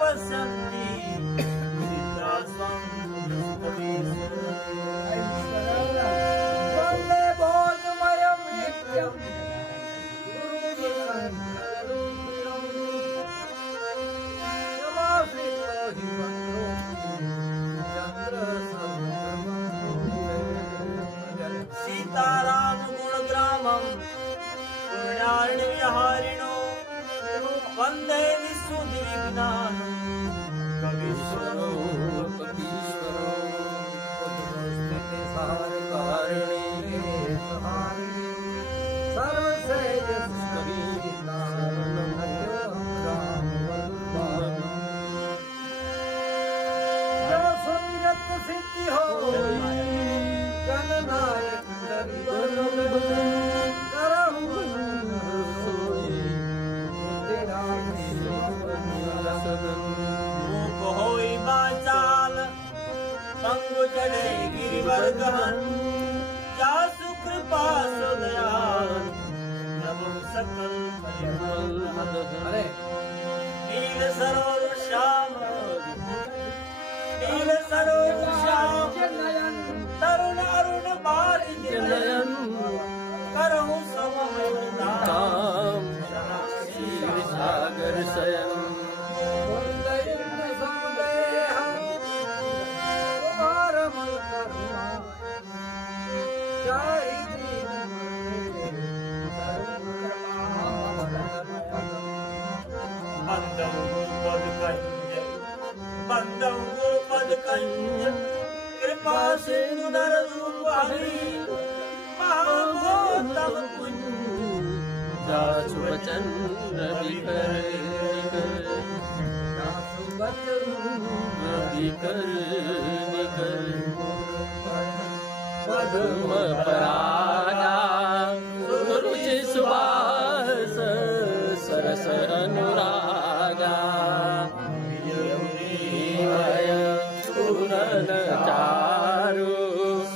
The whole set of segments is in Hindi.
पसंदी वंदे बोधमयं नित्यं सीताराम गुणग्रामं पुण्यार्णविहारिणो वंदे विश्वदीपनाथं कवीश्वरो कवीश्वरो सारकारिणी सर्वश्रेयस्करी सिद्धि हो गणनायक होई बाचाल पंगु चढ़े गिरिवर गहन जा सुकृपा सुदयाल नमो सकल अरे नील सरोवर श्याम नील सरोवर श्याम तरुण अरुण बारिज नयन करहु समम सागर शयन बंदव गोपद कंज कृपा सिंधु नर रूप हरि महामोतम कुंज जासु वचन रवि कर पद्म परागा रुचि सुवास सरस अनुरागा पूरन चारु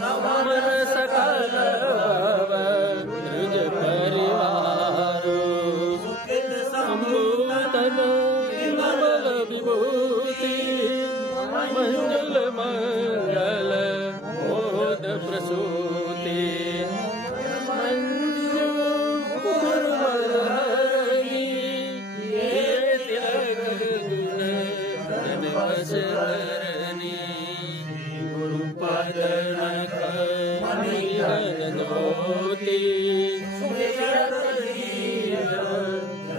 समर सकल ब्रज परिवारो सुखित संभूतन विमल विभूति मंजुल मंगल मोद प्रसूति मंजू पूर्वहरि ये तिलक गुण धन वसरणी गुरुपद नख मणिहर दोती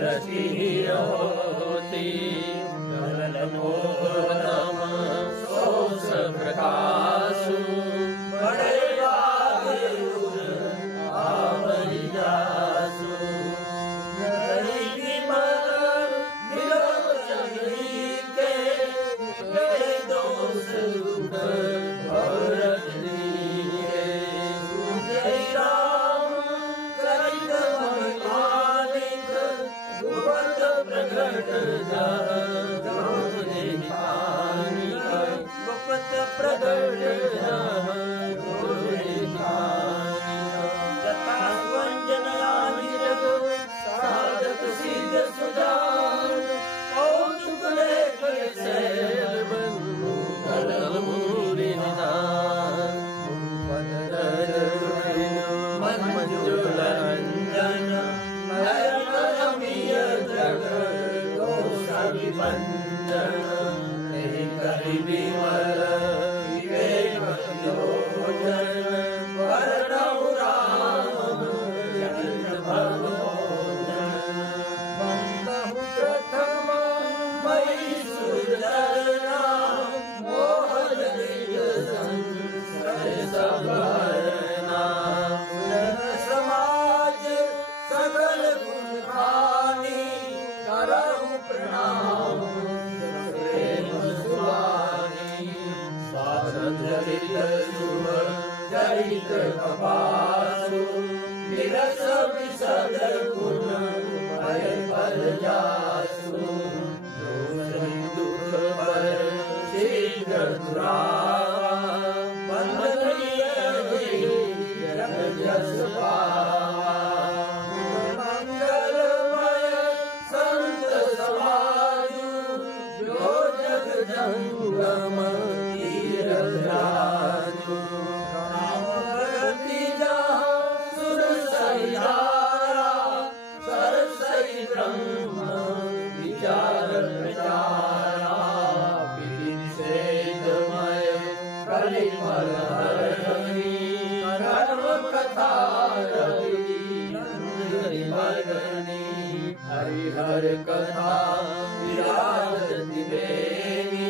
रति होती नम सोस प्रकाशु बड़े आवरी जासु गरीबी मगर मिलन चंद्री के दोष और जय राम चरित महिमानिक गुप्त प्रगट गुप्त प्रगट साधक सिद्ध सुजान कौतुक लेख मूरी निदान मंजुल अंजन नयन रमिय जग दोष विभंजन करि विमल विवेक योजन वरणौ राम जनित भगवोजन वंदहु प्रथम मयि सुरचरणा मोह जनित संशय सब हरना जन समाज सकल गुण खानी करहु प्रणाम चरित कपासु विरस विशद गुण भय पर जासु दुख पर शीघ्र दुरावा बंधनीय जग जस पावा मंगलमय संत समाजु जो जननी हरिहर कथा विराजति बेनी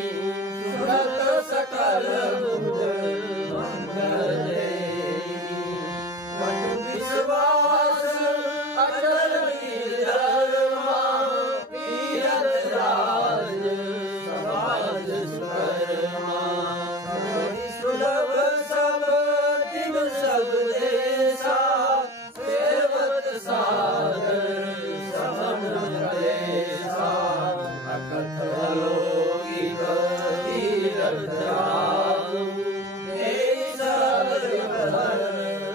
सुनत सकल मंगल मन विश्वास अचल धर्मा पीरत राज समाज सुकर्मा सुलभ सब दिन सब देशा सेवत सादर समन देशा अकथ अलौकिक तीरथ राम तेरी सागर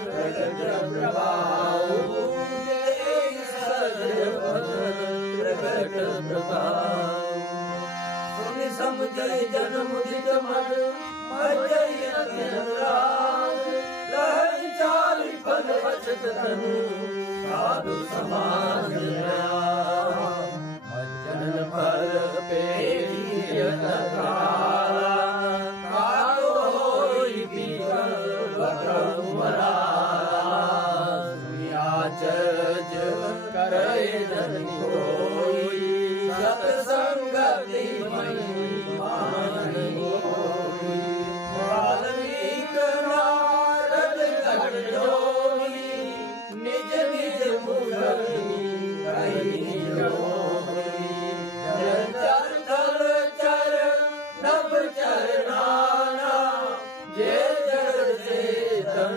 प्रकट प्रभाव तेरी सागर प्रकट प्रभाव सुनि समझै जन मुदित मन मजै अनुराग लहै चारि फल बचत तनु साधु समाज भजन पर पेरियत काला कालो होई विकल तुमरा सुनियाचज करे धनी होई सत्संगति मई मान होई वाल्मीक नारद गण जोगी निज निज मुखनि कहि जोगी जल थल चर नभ चरनाना जे जड़ चेतन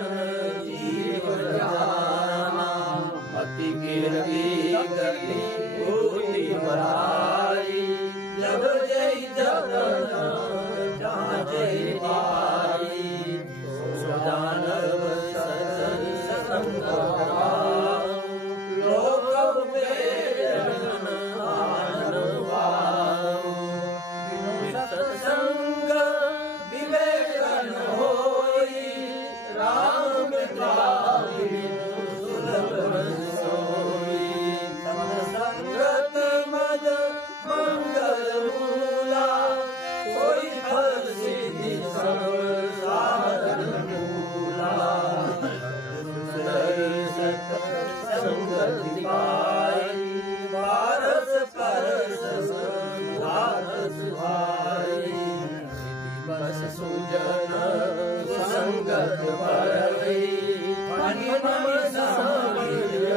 जीव जाना अति कीर्ति गति भूति बड़ाई जब जय जतन जाचे पाई दानव सत्संग लोक प्रेरण सत्संग विवेकन होई राम सुलभ सोई संगत मद मंगल मूला कोई फल सिद्धि सब साधन मूला संगति पाई पारस परस संघारस भाई बस सुजन संगत परई मनि मनि सामिल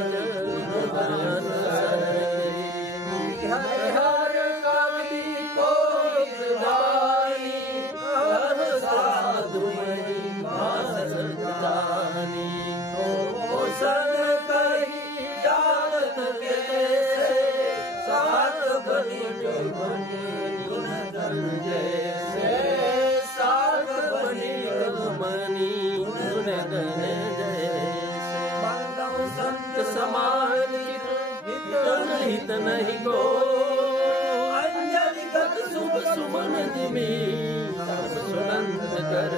हर हर कवि कोई दानी हर साधु मास जानी ओ सन कही जानत कैसे सात बनी बने गुण धन जैसे सात बनी मनी गुण धन जैसे बंदव संत समान हित नहीं गो अंजलि गत शुभ सुमन दिमी सब सुनंद कर